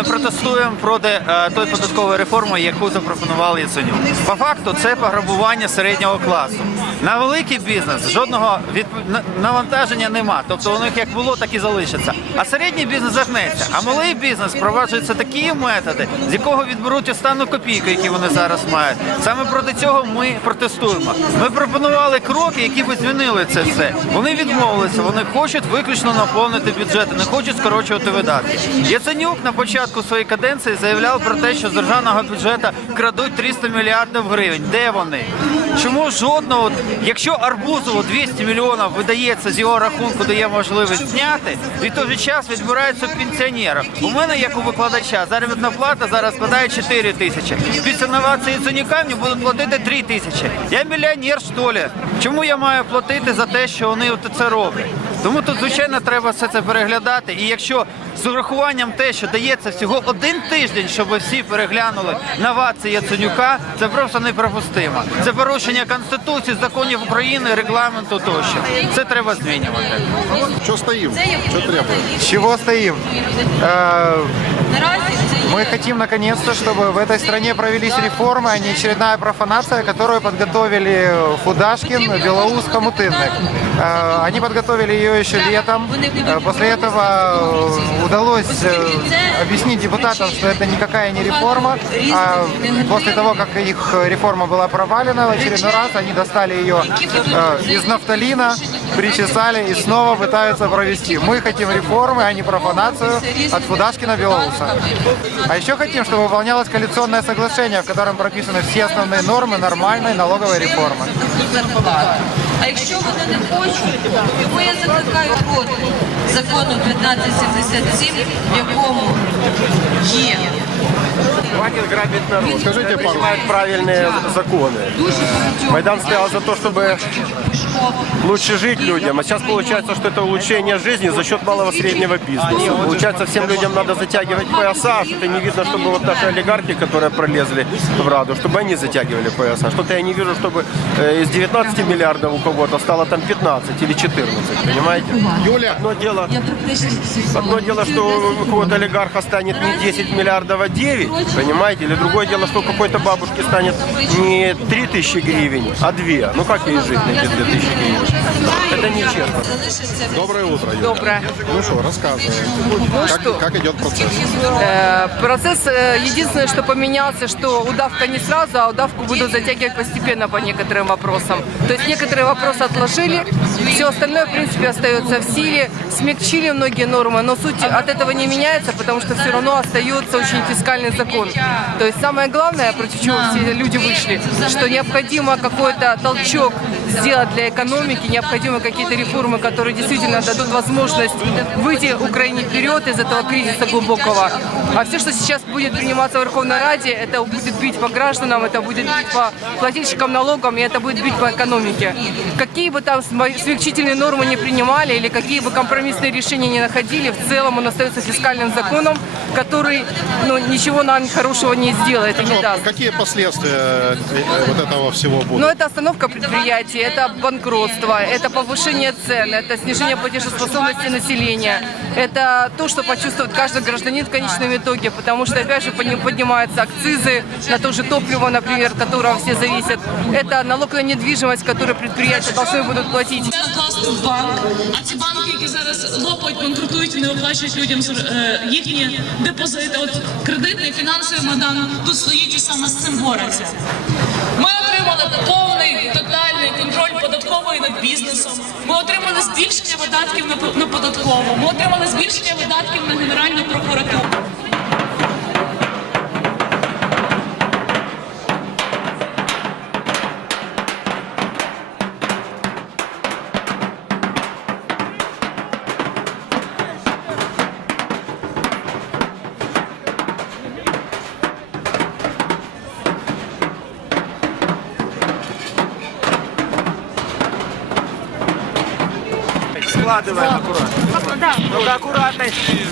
Ми протестуємо проти е, той податкової реформи, яку запропонував Яценюк. По факту це пограбування середнього класу. На великий бізнес жодного відп... на- навантаження нема. Тобто у них як було, так і залишиться. А середній бізнес загнеться. А малий бізнес впроваджується такі методи, з якого відберуть останню копійку, які вони зараз мають. Саме проти цього ми протестуємо. Ми пропонували кроки, які би змінили це все. Вони відмовилися. Вони хочуть виключно наповнити бюджети, не хочуть скорочувати видатки. Яценюк на початку своєї каденції заявляв про те, що з державного бюджету крадуть 300 мільярдів гривень. Де вони? Чому жодного, якщо Арбузову 200 мільйонів видається з його рахунку, дає можливість зняти, і в той же час відбирається у пенсіонерів. У мене, як у викладача, заробітна плата зараз складає 4 тисячі. Після новації мені будуть платити 3 тисячі. Я мільйонер, що ли? Чому я маю платити за те, що вони це роблять? Тому тут, звичайно, треба все це переглядати. І якщо з урахуванням те, що дається всього один тиждень, щоб всі переглянули новації Яценюка, це просто неприпустимо. Це порушення конституції, законів України, регламенту тощо. Це треба змінювати. Що стоїмо? Що треба? Чого стоїмо? стоим? Мы хотим наконец-то, чтобы в этой стране провелись реформы, а не очередная профанация, которую подготовили Фудашкин, Белоус, Хомутынник. Э, Они подготовили ее еще летом. Э, После этого э, удалось объяснить депутатам, что это никакая не реформа. А после того, как их реформа была провалена в очередной раз, они достали ее из нафталина, причесали и снова пытаются провести. Мы хотим реформы, а не профанацию от Фудашкина Белоуса. А еще хотим, чтобы выполнялось коалиционное соглашение, в котором прописаны все основные нормы нормальной налоговой реформы. А якщо вони не хочуть, тому я закликаю проти закону 1577, в якому є Хватит грабить народ. Скажите принимают правильные законы. Майдан стоял за то, чтобы лучше жить людям. А сейчас получается, что это улучшение жизни за счет малого среднего бизнеса. Получается, всем людям надо затягивать пояса, что-то не видно, чтобы вот наши олигархи, которые пролезли в Раду, чтобы они затягивали пояса. Что-то я не вижу, чтобы э, из 19 миллиардов у кого-то стало там 15 или 14, понимаете? Юля, Одно дело, Одно дело, что у какого-то олигарха станет не 10 миллиардов, а 9, понимаете? Или другое дело, что у какой-то бабушки станет не 3 тысячи гривен, а 2. Ну как ей жить на эти 2 тысячи гривен? Это нечестно. доброе утро, Юля. Доброе. Ну что, рассказывай. как, что? как идет процесс? Э, Процесс э, единственное, что поменялся, что удавка не сразу, а удавку будут затягивать постепенно по некоторым вопросам. То есть некоторые вопросы отложили, все остальное, в принципе, остается в силе, смягчили многие нормы, но суть от этого не меняется, потому что все равно остается очень фискальный закон. То есть самое главное, против чего все люди вышли, что необходимо какой-то толчок сделать для экономики, необходимы какие-то реформы, которые действительно дадут возможность выйти Украине вперед из этого кризиса глубокого. А все, что сейчас будет приниматься в Верховной Раде, это будет бить по гражданам, это будет бить по плательщикам налогам, и это будет бить по экономике. Какие бы там см- смягчительные нормы не принимали или какие бы компромиссные решения не находили, в целом он остается фискальным законом, который ну, ничего нам хорошего не сделает и не даст. какие последствия э, вот этого всего будут? Но это остановка предприятий, это банкротство, это повышение цен, это снижение платежеспособности населения. Это то, что почувствует каждый гражданин в конечном итоге, потому что, опять же, подни- поднимаются акцизы на то же топливо, например, от которого все зависят. Это налог на недвижимость, который предприятия должны будут платить. Вкласти в банк, а ці банки, які зараз лопають, банкрутують і не виплачують людям е, їхні депозити. От кредитний фінансовий майдан тут стоїть і саме з цим бореться. Ми отримали повний тотальний контроль податкової над бізнесом. Ми отримали збільшення видатків на податкову. Ми отримали збільшення видатків на генеральну прокуратуру. Выкладывай аккуратно. Да. Только аккуратно.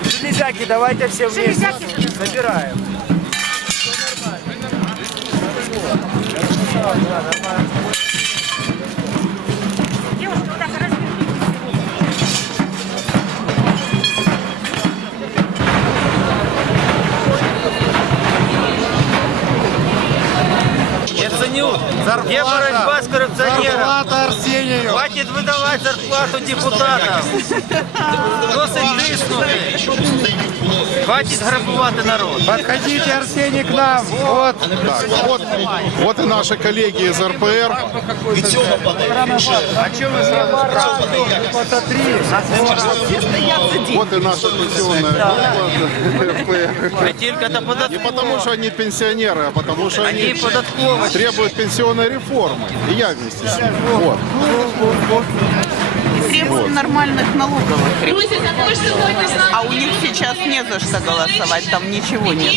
Железяки давайте все вместе. Железяки. Забираем. Я ценю. Зарплата, Где борьба с коррупционером? Зарплата Арсению. Хватит видавати зарплату депутатам. Досить тиснути. Хватить грабувати народ. Подходите, Арсений, к нам. Вот. Так, вот, вот и наши коллеги из РПР. А ви сразу Вот и наша пенсионная РПР. Ви тільки до Не потому, что они пенсионеры, а потому что Они требуют пенсионной реформы. И я вместе с ними. Вот. Требуют нормальных налоговых. А у них сейчас не за что голосовать, там ничего нет.